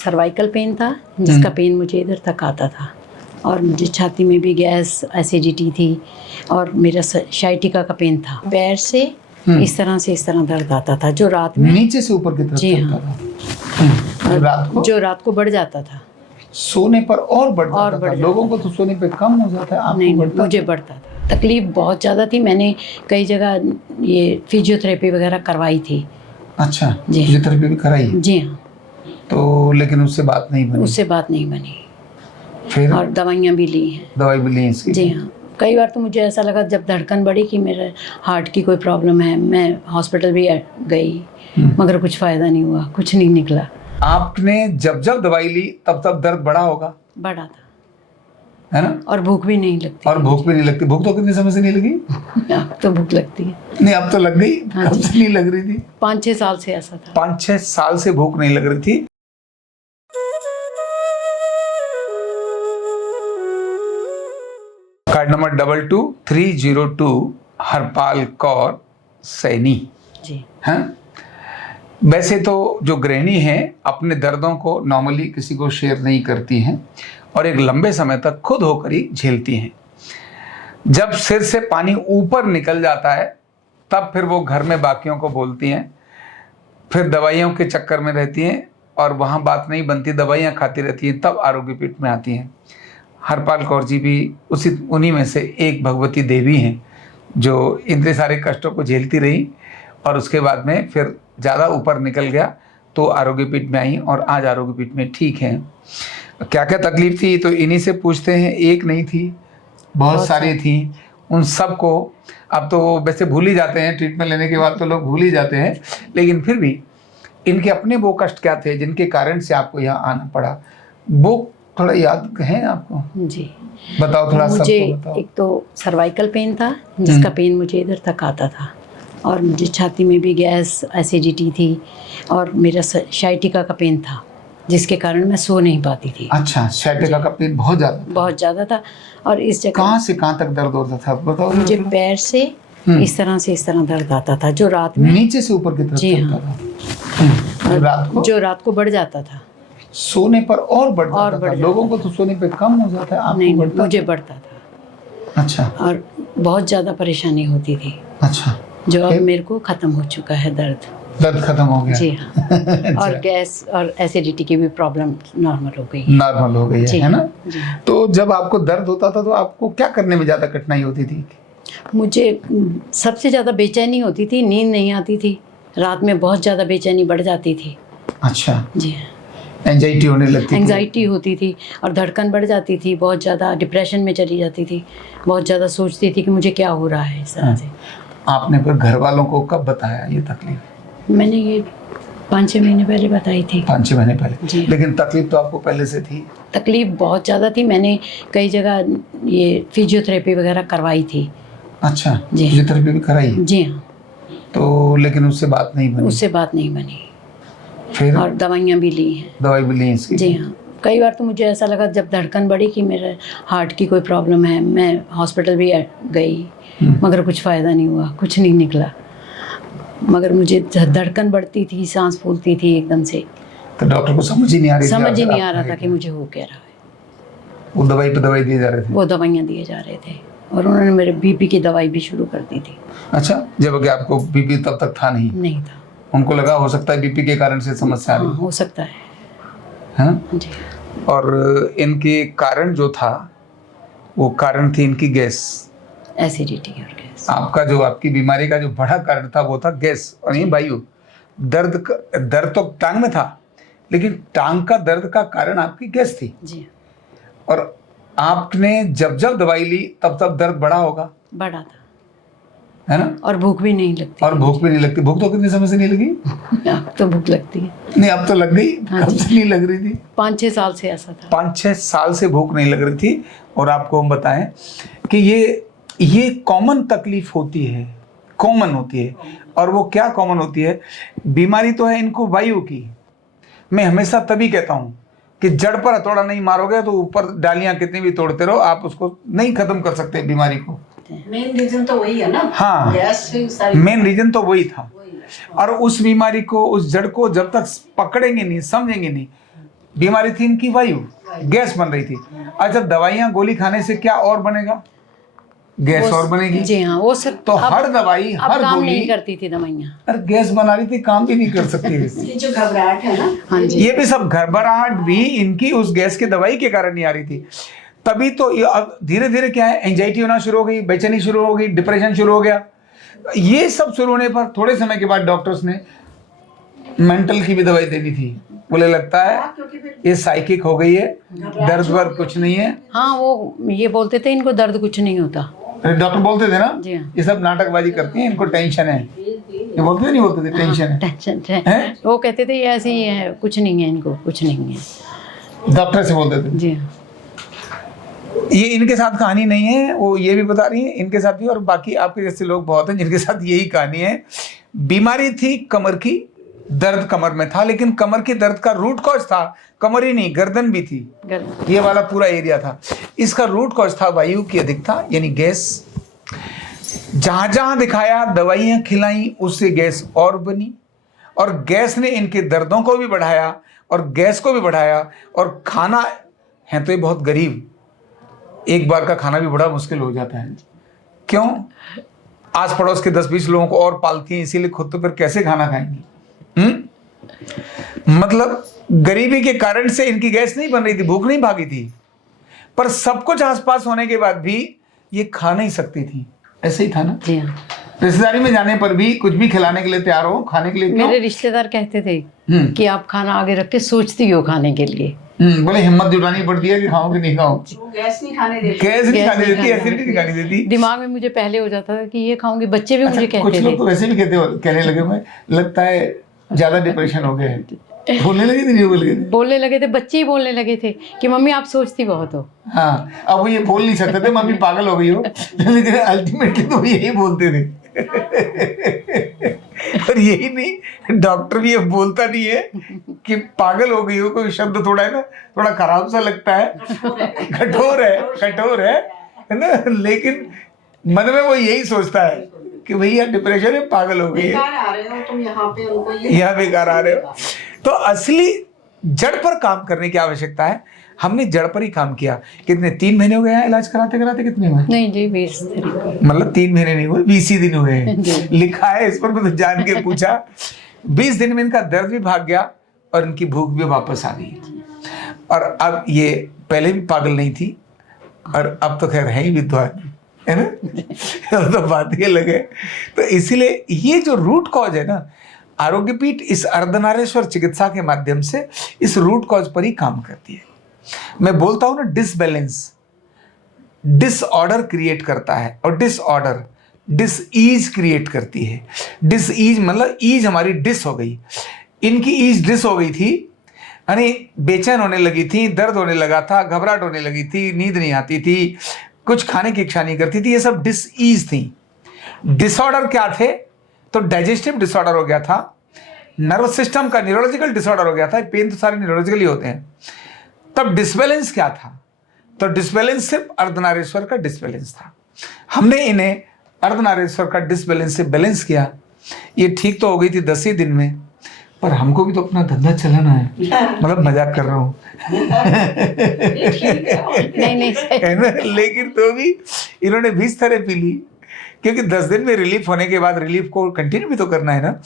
Cervical pain था, जिसका pen मुझे इधर तक आता था, और मुझे छाती में भी गैस, एसिडिटी थी, और मेरा शाइटिका का पेन था। पैर से इस तरह दर्द आता था, जो रात में नीचे से ऊपर की तरफ जी चलता था। जो रात को बढ़ जाता था, सोने पर और बढ़ जाता था। लोगों को तो सोने पे कम हो जाता है, आपको नहीं, बढ़ता मुझे बढ़ता था। तकलीफ बहुत ज़्यादा थी। मैंने कई जगह ये फिजियोथेरेपी वगैरह करवाई थी। अच्छा, जी फिजियोथेरेपी भी कराई? जी हाँ। तो लेकिन उससे बात नहीं बनी? उससे बात नहीं बनी। फिर और दवाइयाँ भी ली हैं। दवाई भी ली इसकी? जी हाँ। कई बार तो मुझे ऐसा लगा जब धड़कन बढ़ी कि मेरे हार्ट की कोई प्रॉब्लम है। मैं हॉस्पिटल भी गई, मगर कुछ फ़ायदा नहीं हुआ, कुछ नहीं निकला। आपने जब जब दवाई ली तब तब दर्द बढ़ा होगा? बढ़ा था, है ना? और भूख भी नहीं लगती। और भूख भी नहीं लगती? भूख तो कितने समय से नहीं लगी? अब तो भूख लगती है। नहीं, अब तो लग गई। हाँ कब से नहीं लग रही थी? 5-6 साल से ऐसा था। 5-6 साल से भूख नहीं लग रही थी। कार्ड नंबर 22302, हरपाल कौर सैनी जी हैं। वैसे तो जो गृहिणी हैं अपने दर्दों को नॉर्मली किसी को शेयर नहीं करती हैं और एक लंबे समय तक खुद होकर ही झेलती हैं। जब सिर से पानी ऊपर निकल जाता है तब फिर वो घर में बाकियों को बोलती हैं, फिर दवाइयों के चक्कर में रहती हैं और वहाँ बात नहीं बनती, दवाइयाँ खाती रहती हैं, तब आरोग्य पीठ में आती हैं। हरपाल कौर जी भी उन्हीं में से एक भगवती देवी हैं जो इतने सारे कष्टों को झेलती रही और उसके बाद में फिर ज़्यादा ऊपर निकल गया तो आरोग्य पीठ में आई और आज आरोग्य पीठ में ठीक हैं। क्या क्या तकलीफ थी तो इन्हीं से पूछते हैं। एक नहीं थी, बहुत सारी थी। उन सब को अब तो वैसे भूल ही जाते हैं, ट्रीटमेंट लेने के बाद तो लोग भूल ही जाते हैं, लेकिन फिर भी इनके अपने वो कष्ट क्या थे जिनके कारण से आपको यहाँ आना पड़ा, वो थोड़ा याद है आपको? जी बताओ थोड़ा। मुझे सबको बताओ। एक तो सर्वाइकल पेन था, जिसका पेन मुझे इधर तक आता था, और मुझे छाती में भी गैस, एसिडिटी थी, और मेरा शाइटिका का पेन था, जिसके कारण मैं सो नहीं पाती थी। अच्छा, शाइटिका का पेन बहुत ज़्यादा था। और इस जगह कहाँ से कहाँ तक दर्द होता था बताओ? मुझे पैर से इस तरह दर्द आता था, जो रात में नीचे से ऊपर की तरफ जी चलता था। जो रात को बढ़ जाता था। सोने पर और बढ़ जाता था। लोगों को तो सोने पे कम हो जाता है, आपको नहीं, बढ़ता? मुझे बढ़ता था। अच्छा। और बहुत ज़्यादा परेशानी होती थी। अच्छा, जो अब मेरे को ख़त्म हो चुका है दर्द खत्म हो गया? जी हाँ। और गैस और एसिडिटी की भी प्रॉब्लम नॉर्मल हो गई है ना? तो जब आपको दर्द होता था तो आपको क्या करने में ज़्यादा कठिनाई होती थी? मुझे सबसे ज़्यादा बेचैनी होती थी, नींद नहीं आती थी, रात में बहुत ज़्यादा बेचैनी बढ़ जाती थी। अच्छा जी, एंजाइटी होने लगती थी? एंजाइटी होती थी और धड़कन बढ़ जाती थी, बहुत ज़्यादा डिप्रेशन में चली जाती थी, बहुत ज़्यादा सोचती थी कि मुझे क्या हो रहा है इस तरह से। आपने फिर घर वालों को कब बताया ये तकलीफ? मैंने ये 5-6 महीने पहले बताई थी। 5-6 महीने पहले जी। लेकिन तकलीफ तो आपको पहले से थी? तकलीफ बहुत ज़्यादा थी। मैंने कई जगह ये फिजियोथेरेपी वगैरह करवाई थी। अच्छा, जी। फिजियोथेरेपी भी कराई? जी हाँ। तो लेकिन उससे बात नहीं बनी? उससे बात नहीं बनी। फिर और दवाइयाँ भी ली हैं। दवाई भी ली इसकी? जी हाँ। कई बार तो मुझे ऐसा लगा जब धड़कन बढ़ी कि मेरे हार्ट की कोई प्रॉब्लम है। मैं हॉस्पिटल भी गई, मगर कुछ फ़ायदा नहीं हुआ, कुछ नहीं निकला। मगर मुझे धड़कन बढ़ती थी, सांस फूलती थी एकदम से, तो डॉक्टर को समझ ही नहीं आ रहा था कि मुझे हो क्या रहा है। वो दवाई पे दवाई दिए जा रहे थे? वो दवाइयाँ दिए जा रहे थे और उन्होंने मेरे बीपी की दवाई भी शुरू कर दी थी। अच्छा, जबकि आपको बीपी तब तक था नहीं था। उनको लगा हो सकता है बीपी के कारण से समस्या आ रही हो सकता है ना? जी। और इनके कारण जो था वो कारण थी इनकी गैस, एसिडिटी और गैस। आपकी बीमारी का जो बड़ा कारण था वो था गैस और ये वायु। दर्द तो टांग में था, लेकिन टांग का दर्द का कारण आपकी गैस थी जी। और आपने जब जब दवाई ली तब तब दर्द बढ़ा होगा? बढ़ा था, है ना? और भूख भी नहीं लगती। भूख तो कितने समय से नहीं लगी? अब तो भूख लगती है। नहीं, अब तो लग गई। कब से नहीं लग रही थी? 5-6 साल से ऐसा था। 5-6 साल से भूख नहीं लग रही थी। और आपको हम बताएं कि ये कॉमन तकलीफ होती है, कॉमन होती है। और वो क्या कॉमन होती है? बीमारी तो है इनको वायु की। मैं हमेशा तभी कहता हूँ कि जड़ पर हथौड़ा नहीं मारोगे तो ऊपर डालियां कितनी भी तोड़ते रहो, आप उसको नहीं खत्म कर सकते बीमारी को। मेन रीजन तो वही है ना। हाँ, मेन रीजन तो वही था। और उस बीमारी को, उस जड़ को जब तक पकड़ेंगे नहीं, समझेंगे नहीं, बीमारी थी इनकी वायु, गैस बन रही थी। अच्छा, दवाइयाँ गोली खाने से क्या और बनेगा? गैस और बनेगी। जी हाँ, वो सब तो हर दवाई, अब हर काम गोली नहीं करती थी दवाइयाँ। अरे गैस बना रही थी, काम भी नहीं कर सकती थी। ये जो घबराहट है ना, हाँ जी, ये भी सब घबराहट भी इनकी उस गैस की दवाई के कारण नहीं आ रही थी। तभी तो ये अब धीरे धीरे क्या है, एंजाइटी होना शुरू हो गई, बेचैनी शुरू हो गई, डिप्रेशन शुरू हो गया। ये सब शुरू होने पर थोड़े समय के बाद डॉक्टर्स ने मेंटल की भी दवाई देनी थी। बोले लगता है क्योंकि फिर ये साइकिक हो गई है, दर्द वर्द कुछ नहीं है। हाँ वो ये बोलते थे इनको दर्द कुछ नहीं होता। डॉक्टर बोलते थे ना, जी हाँ। ये सब नाटकबाजी करती है, इनको टेंशन है। ये बोलते थे नहीं बोलते थे टेंशन है? टेंशन हैं? वो कहते थे ये ऐसे ही है, कुछ नहीं है इनको, कुछ नहीं है। डॉक्टर से बोलते थे। जी हाँ। ये इनके साथ कहानी नहीं है, वो ये भी बता रही है, इनके साथ भी और बाकी आपके जैसे लोग बहुत हैं जिनके साथ यही कहानी है। बीमारी थी कमर की, दर्द कमर में था, लेकिन कमर के दर्द का रूट कॉज था कमर ही नहीं, गर्दन भी थी। ये वाला पूरा एरिया था। इसका रूट कॉज था वायु की अधिकता, यानी गैस। जहां जहां दिखाया, दवाइयां खिलाई, उससे गैस और बनी, और गैस ने इनके दर्दों को भी बढ़ाया और गैस को भी बढ़ाया। और खाना है तो ये बहुत गरीब, एक बार का खाना भी बड़ा मुश्किल हो जाता है। क्यों? आस पड़ोस के 10-20 लोगों को और पालती हैं, इसीलिए खुद तो फिर कैसे खाना खाएंगी? मतलब गरीबी के कारण से इनकी गैस नहीं बन रही थी, भूख नहीं भागी थी, पर सब कुछ आसपास होने के बाद भी ये खा नहीं सकती थी। ऐसे ही था ना? जी हाँ। रिश्तेदारी में जाने पर भी कुछ भी खिलाने के लिए तैयार हो, खाने के लिए क्यों? मेरे रिश्तेदार कहते थे कि आप खाना आगे रख के सोचती हो खाने के लिए। बोले हिम्मत जुटानी पड़ती है कि खाओ कि नहीं खाओ। वो गैस नहीं खाने देती। गैस नहीं गैस खाने नहीं देती, खाने एसिडिटी नहीं खाने देती। दिमाग में मुझे पहले हो जाता था कि ये खाऊंगी, बच्चे भी मुझे कुछ कहते लोग थे। तो वैसे भी कहने लगे, मैं लगता है ज्यादा डिप्रेशन हो गया है। बोलने लगे थे, नहीं बोल गए थे? बोलने लगे थे, बच्चे ही बोलने लगे थे कि मम्मी आप सोचती बहुत हो। हाँ, अब वो ये बोल नहीं सकते थे मम्मी पागल हो गई हो, लेकिन अल्टीमेटली तो यही बोलते थे। और यही नहीं, डॉक्टर भी ये बोलता नहीं है कि पागल हो गई हो, कोई शब्द थोड़ा है ना, थोड़ा खराब सा लगता है, कठोर है ना, लेकिन मन में वो यही सोचता है कि भैया डिप्रेशन है, पागल हो गई है, बेकार आ रहे हो तुम यहाँ पे, उनको ये यहाँ बेकार आ रहे हो। तो असली जड़ पर काम करने की आवश्यकता है। हमने जड़ पर ही काम किया। कितने 3 महीने हो गए हैं इलाज कराते कराते? कितने हुए? नहीं जी, 20 तरीके। मतलब 3 महीने नहीं हुए, 20 ही दिन हुए हैं। लिखा है इस पर, मैं तो जान के पूछा। 20 दिन में इनका दर्द भी भाग गया और इनकी भूख भी वापस आ गई। और अब ये पहले भी पागल नहीं थी, और अब तो खैर है ही विद्वान, है ना? तो बात ये लगे। तो इसीलिए ये जो रूट कॉज है ना, आरोग्यपीठ इस अर्धनारेश्वर चिकित्सा के माध्यम से इस रूट कॉज पर ही काम करती है। मैं बोलता हूं ना, डिसबैलेंस डिसऑर्डर क्रिएट करता है, और डिसऑर्डर डिसईज क्रिएट करती है। डिसईज मतलब ईज हमारी डिस हो गई, इनकी ईज डिस हो गई थी, यानी बेचैन होने लगी थी, दर्द होने लगा था, घबराहट होने लगी थी, नींद नहीं आती थी, कुछ खाने की इच्छा नहीं करती थी। ये सब डिसईज थी। डिसऑर्डर क्या थे? तो डाइजेस्टिव डिसऑर्डर हो गया था, नर्वस सिस्टम का न्यूरोलॉजिकल डिसऑर्डर हो गया था। पेन तो सारे न्यूरोलॉजिकल ही होते हैं। तब डिसबैलेंस क्या था? तो डिसबैलेंस सिर्फ अर्धनारेश्वर का डिसबैलेंस था। हमने इन्हें अर्धनारेश्वर का डिसबैलेंस से बैलेंस किया। ये ठीक तो हो गई थी 10 ही दिन में, पर हमको भी तो अपना धंधा चलाना है। मतलब मजाक कर रहा हूँ नहीं है ना, लेकिन तो भी इन्होंने 20 थेरेपी ली, क्योंकि 10 दिन में रिलीफ होने के बाद रिलीफ को कंटिन्यू भी तो करना है ना,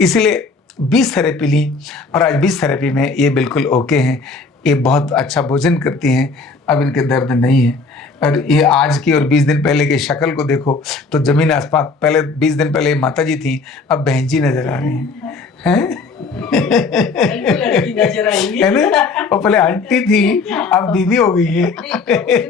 इसलिए 20 थेरेपी ली। और आज 20 थेरेपी में ये बिल्कुल ओके हैं, ये बहुत अच्छा भोजन करती हैं, अब इनके दर्द नहीं है। और ये आज की और 20 दिन पहले की शक्ल को देखो तो जमीन आसमान। पहले 20 दिन पहले माता जी थी, अब बहन जी नजर आ रही हैं, लड़की नजर आएंगी, है ना? और पहले आंटी थी, अब दीदी हो गई है।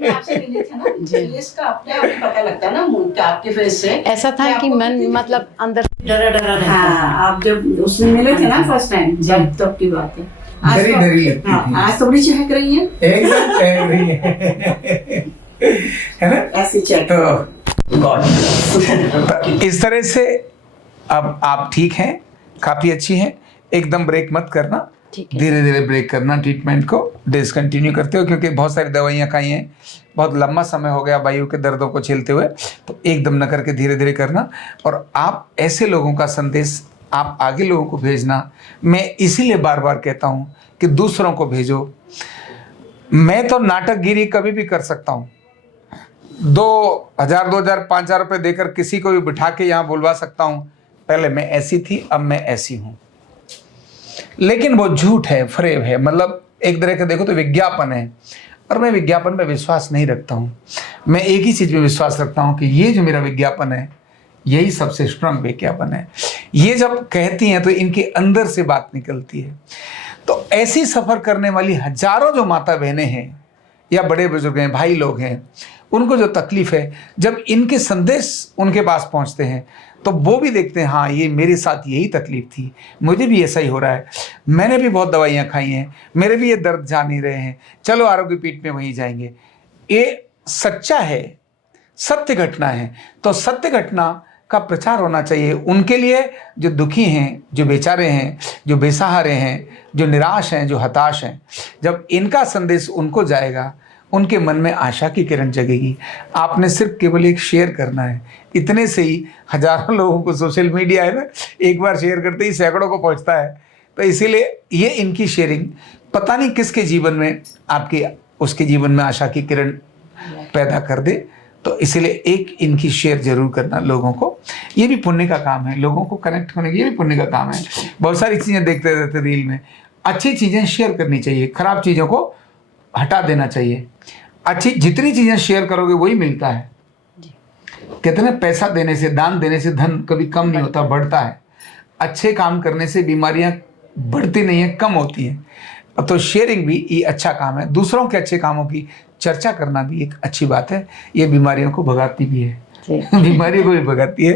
मैं आपसे मिली थी ना, फेस का अपने आप ही पता लगता है ना, मुंह का आपके फेस से। ऐसा था कि मन मतलब अंदर डरा डरा रहता। हाँ, आप जब उससे मिले थे ना फर्स्ट टाइम, जब तब की बात है। आज डरी तो- डरी लगती हाँ, थी। आज तो बड़ी चहक रही है, एकदम चहक रही है ना? ऐसी चहक। तो इस तरह से अब आप ठीक हैं, काफी अच्छी हैं। एकदम ब्रेक मत करना, ठीक है। धीरे धीरे ब्रेक करना, ट्रीटमेंट को डिसकंटिन्यू करते हो, क्योंकि बहुत सारी दवाइयाँ खाई हैं, बहुत लंबा समय हो गया वायु के दर्दों को झेलते हुए। तो एकदम न करके धीरे धीरे करना। और आप ऐसे लोगों का संदेश आप आगे लोगों को भेजना। मैं इसीलिए बार बार कहता हूं कि दूसरों को भेजो। मैं तो नाटकगिरी कभी भी कर सकता हूं, 2000, 2000, 5000 रुपये देकर किसी को भी बिठा के यहां बुलवा सकता हूं, पहले मैं ऐसी थी, अब मैं ऐसी हूं। लेकिन वो झूठ है, फरेब है, मतलब एक तरह का देखो तो विज्ञापन है, और मैं विज्ञापन पे विश्वास नहीं रखता हूं। मैं एक ही चीज में विश्वास रखता हूं कि ये जो मेरा विज्ञापन है, यही सबसे स्ट्रांग विज्ञापन है। ये जब कहती हैं तो इनके अंदर से बात निकलती है। तो ऐसी सफर करने वाली हजारों जो माता बहनें हैं या बड़े बुजुर्ग हैं, भाई लोग हैं, उनको जो तकलीफ है, जब इनके संदेश उनके पास पहुंचते हैं तो वो भी देखते हैं, हाँ ये मेरे साथ यही तकलीफ थी, मुझे भी ऐसा ही हो रहा है, मैंने भी बहुत दवाइयाँ खाई हैं, मेरे भी ये दर्द जा नहीं रहे हैं, चलो आरोग्य पीठ में वहीं जाएंगे। ये सच्चा है, सत्य घटना है। तो सत्य घटना का प्रचार होना चाहिए उनके लिए जो दुखी हैं, जो बेचारे हैं, जो बेसहारे हैं, जो निराश हैं, जो हताश हैं। जब इनका संदेश उनको जाएगा, उनके मन में आशा की किरण जगेगी। आपने सिर्फ केवल एक शेयर करना है, इतने से ही हजारों लोगों को, सोशल मीडिया है ना, एक बार शेयर करते ही सैकड़ों को पहुंचता है। तो इसीलिए ये इनकी शेयरिंग पता नहीं किसके जीवन में, आपके उसके जीवन में आशा की किरण पैदा कर दे। तो इसीलिए एक इनकी शेयर जरूर करना लोगों को। ये भी पुण्य का काम है, लोगों को कनेक्ट होने की, ये भी पुण्य का काम है। बहुत सारी चीज़ें देखते रहते रील में, अच्छी चीज़ें शेयर करनी चाहिए, खराब चीज़ों को हटा देना चाहिए। अच्छी जितनी चीज़ें शेयर करोगे वही मिलता है। कहते हैं पैसा देने से, दान देने से धन कभी कम नहीं होता, बढ़ता है। अच्छे काम करने से बीमारियां बढ़ती नहीं है, कम होती हैं। तो शेयरिंग भी ये अच्छा काम है। दूसरों के अच्छे कामों की चर्चा करना भी एक अच्छी बात है, ये बीमारियों को भगाती भी है बीमारियों को भी भगाती है।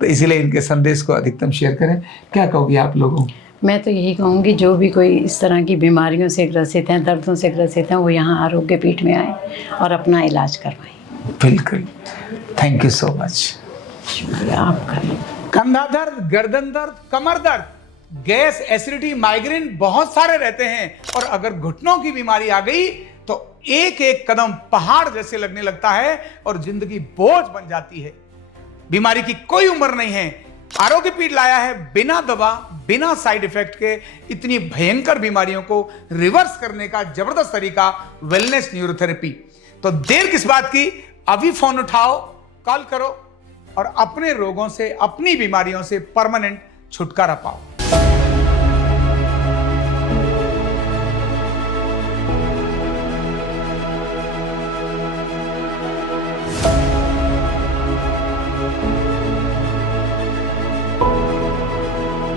तो इसीलिए इनके संदेश को अधिकतम शेयर करें। क्या कहोगी आप लोगों? मैं तो यही कहूँगी, जो भी कोई इस तरह की बीमारियों से ग्रसित हैं, दर्दों से ग्रसित हैं, वो यहाँ आरोग्य पीठ में आए और अपना इलाज करवाएं। बिल्कुल, थैंक यू सो मच। शुक्रिया आपका। कंधा दर्द, गर्दन दर्द, कमर दर्द, गैस, एसिडिटी, माइग्रेन बहुत सारे रहते हैं, और अगर घुटनों की बीमारी आ गई तो एक एक कदम पहाड़ जैसे लगने लगता है और जिंदगी बोझ बन जाती है। बीमारी की कोई उम्र नहीं है। आरोग्य पीठ लाया है बिना दवा, बिना साइड इफेक्ट के इतनी भयंकर बीमारियों को रिवर्स करने का जबरदस्त तरीका, वेलनेस न्यूरोथेरेपी। तो देर किस बात की, अभी फोन उठाओ, कॉल करो और अपने रोगों से, अपनी बीमारियों से परमानेंट छुटकारा पाओ।